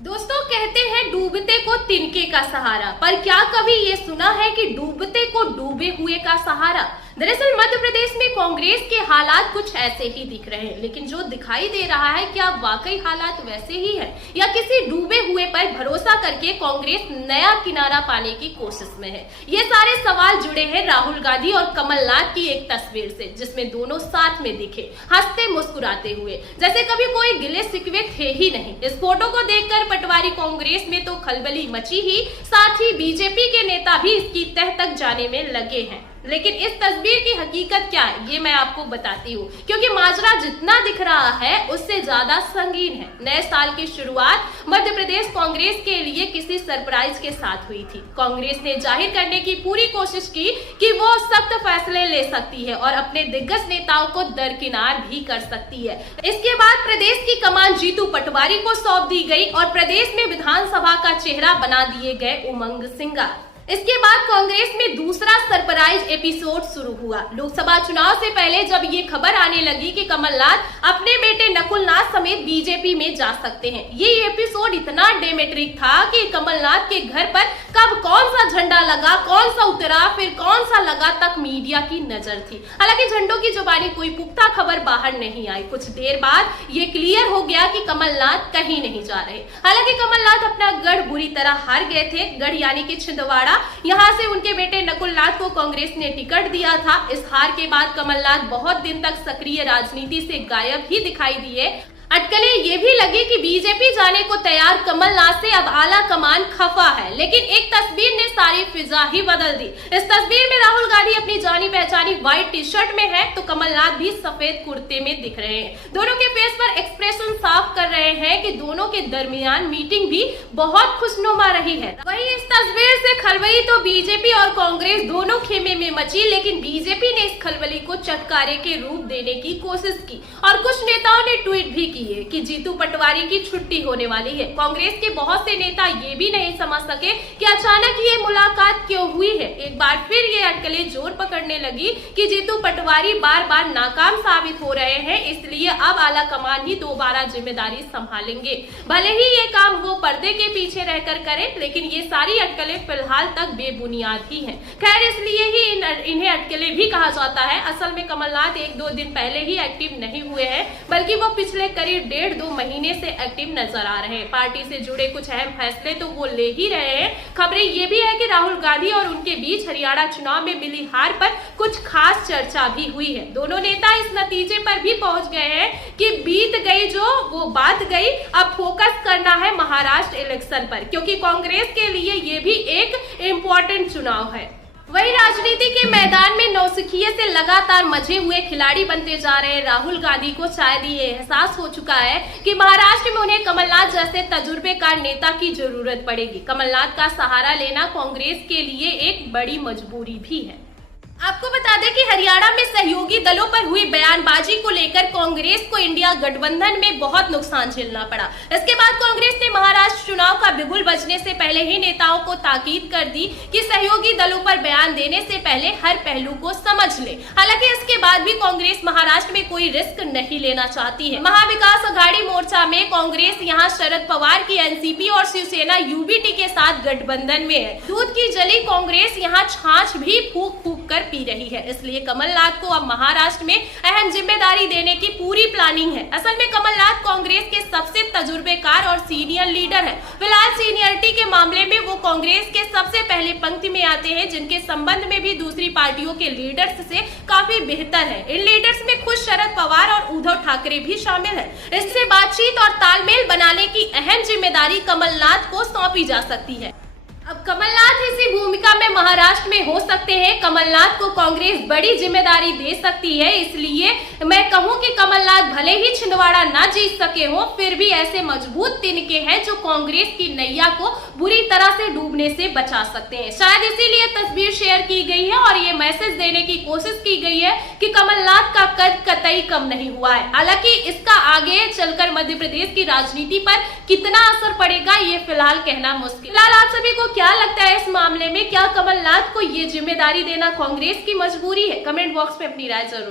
दोस्तों, कहते हैं डूबते को तिनके का सहारा, पर क्या कभी ये सुना है कि डूबते को डूबे हुए का सहारा। दरअसल मध्य प्रदेश में कांग्रेस के हालात कुछ ऐसे ही दिख रहे हैं, लेकिन जो दिखाई दे रहा है क्या वाकई हालात वैसे ही है या किसी डूबे हुए पर भरोसा करके कांग्रेस नया किनारा पाने की कोशिश में है। ये सारे सवाल जुड़े हैं राहुल गांधी और कमलनाथ की एक तस्वीर से, जिसमें दोनों साथ में दिखे हंसते मुस्कुराते हुए, जैसे कभी कोई गिले शिकवे थे ही नहीं। इस फोटो को देखकर पटवारी कांग्रेस में तो खलबली मची ही, साथ ही बीजेपी के नेता भी इसकी तह तक जाने में लगे हैं। लेकिन इस तस्वीर की हकीकत क्या है ये मैं आपको बताती हूँ, क्योंकि माजरा जितना दिख रहा है उससे ज्यादा संगीन है। नए साल की शुरुआत मध्य प्रदेश कांग्रेस के लिए किसी सरप्राइज के साथ हुई थी। कांग्रेस ने जाहिर करने की पूरी कोशिश की कि वो सख्त फैसले ले सकती है और अपने दिग्गज नेताओं को दरकिनार भी कर सकती है। इसके बाद प्रदेश की कमान जीतू पटवारी को सौंप दी गई और प्रदेश में विधानसभा का चेहरा बना दिए गए उमंग सिंगार। इसके बाद कांग्रेस में दूसरा सरप्राइज एपिसोड शुरू हुआ। लोकसभा चुनाव से पहले जब ये खबर आने लगी कि कमलनाथ अपने बेटे नकुलनाथ समेत बीजेपी में जा सकते हैं, ये एपिसोड इतना डेमेट्रिक था कि कमलनाथ के घर पर कब कौन सा झंडा लगा, कौन सा उतरा, फिर कौन सा लगा तक मीडिया की नजर थी। हालांकि झंडों की जुबानी कोई पुख्ता खबर बाहर नहीं आई। कुछ देर बाद ये क्लियर हो गया कि कमलनाथ कहीं नहीं जा रहे। हालांकि कमलनाथ अपना गढ़ बुरी तरह हार गए थे। गढ़ यानी कि छिंदवाड़ा, यहाँ से उनके बेटे नकुलनाथ को कांग्रेस ने टिकट दिया था। इस हार के बाद कमलनाथ बहुत दिन तक सक्रिय राजनीति से गायब ही दिखाई दिए। अटकलें ये भी लगी कि बीजेपी जाने को तैयार कमलनाथ से अब आला कमान खफा है, लेकिन एक तस्वीर ने सारी फिजा ही बदल दी। इस तस्वीर में राहुल गांधी अपनी जानी पहचानी व्हाइट टी शर्ट में है, तो कमलनाथ भी सफेद कुर्ते में दिख रहे हैं। दोनों के फेस पर एक्सप्रेशन साफ कर रहे हैं कि दोनों के दरमियान मीटिंग भी बहुत खुशनुमा रही है। वहीं इस तस्वीर से खलबली तो बीजेपी और कांग्रेस दोनों खेमे में मची, लेकिन बीजेपी ने इस खलबली को चटकारे के रूप देने की कोशिश की और कुछ नेताओं ने ट्वीट भी कि जीतू पटवारी की छुट्टी होने वाली है। कांग्रेस के बहुत से नेता ये भी नहीं समझ सके कि अचानक ये मुलाकात क्यों हुई है। एक बार फिर ये अटकलें जोर पकड़ने लगी कि जीतू पटवारी बार बार नाकाम साबित हो रहे हैं, इसलिए अब आला कमान ही दोबारा जिम्मेदारी संभालेंगे। भले ही ये काम वो पर्दे के पीछे रहकर करें, लेकिन ये सारी अटकलें फिलहाल तक बेबुनियाद ही हैं। खैर, इसलिए ही इन्हें अटकलें भी कहा जाता है। असल में कमलनाथ 1-2 दिन पहले ही एक्टिव नहीं हुए हैं, बल्कि वो पिछले करीब 1.5-2 महीने से एक्टिव नजर आ रहे हैं। पार्टी से जुड़े कुछ अहम फैसले तो वो ले ही रहे हैं। खबरें ये भी है कि राहुल गांधी और उनके बीच हरियाणा चुनाव में मिली हार पर कुछ खास चर्चा भी हुई है। दोनों नेता इस नतीजे पर भी पहुंच गए हैं कि बीत गई जो वो बात गई, अब फोकस करना है महाराष्ट्र इलेक्शन पर, क्योंकि कांग्रेस के लिए ये भी एक इम्पोर्टेंट चुनाव है। वही राजनीति के मैदान में नौसिखिए से लगातार मजे हुए खिलाड़ी बनते जा रहे राहुल गांधी को शायद ये एहसास हो चुका है कि महाराष्ट्र में उन्हें कमलनाथ जैसे तजुर्बेकार नेता की जरूरत पड़ेगी। कमलनाथ का सहारा लेना कांग्रेस के लिए एक बड़ी मजबूरी भी है। आपको बता दें कि हरियाणा में सहयोगी दलों पर हुई बयानबाजी को लेकर कांग्रेस को इंडिया गठबंधन में बहुत नुकसान झेलना पड़ा। इसके बाद कांग्रेस ने महाराष्ट्र चुनाव का बिगुल बजने से पहले ही नेताओं को ताकीद कर दी कि सहयोगी दलों पर बयान देने से पहले हर पहलू को समझ ले। हालांकि इसके बाद भी कांग्रेस महाराष्ट्र में कोई रिस्क नहीं लेना चाहती है। महाविकास अघाड़ी मोर्चा में कांग्रेस यहाँ शरद पवार की एनसीपी और शिवसेना यूबीटी के साथ गठबंधन में है। दूध की जली कांग्रेस यहाँ छाछ भी फूक फूक कर पी रही है। इसलिए कमलनाथ को अब महाराष्ट्र में अहम जिम्मेदारी देने की पूरी प्लानिंग है। असल में कमलनाथ कांग्रेस के सबसे तजुर्बेकार और सीनियर लीडर हैं। फिलहाल सीनियरिटी के मामले में वो कांग्रेस के सबसे पहले पंक्ति में आते हैं, जिनके संबंध में भी दूसरी पार्टियों के लीडर्स से काफी बेहतर है। इन लीडर्स में खुद शरद पवार और उद्धव ठाकरे भी शामिल है। इससे बातचीत और तालमेल बनाने की अहम जिम्मेदारी कमलनाथ को सौंपी जा सकती है। अब कमलनाथ इसी भूमिका में महाराष्ट्र में हो सकते हैं। कमलनाथ को कांग्रेस बड़ी जिम्मेदारी दे सकती है, इसलिए मैं कहूं कि कमलनाथ भले ही छिंदवाड़ा ना जीत सके हो, फिर भी ऐसे मजबूत तिनके हैं जो कांग्रेस की नैया को बुरी तरह से डूबने से बचा सकते हैं। शायद इसीलिए तस्वीर शेयर की गई है और ये मैसेज देने की कोशिश की गई है कि कमलनाथ का कद कतई कम नहीं हुआ है। हालांकि इसका आगे चलकर मध्य प्रदेश की राजनीति पर कितना असर पड़ेगा ये फिलहाल कहना मुश्किल। फिलहाल आप सभी को क्या लगता है इस मामले में? क्या कमलनाथ को ये जिम्मेदारी देना कांग्रेस की मजबूरी है? कमेंट बॉक्स में अपनी राय जरूर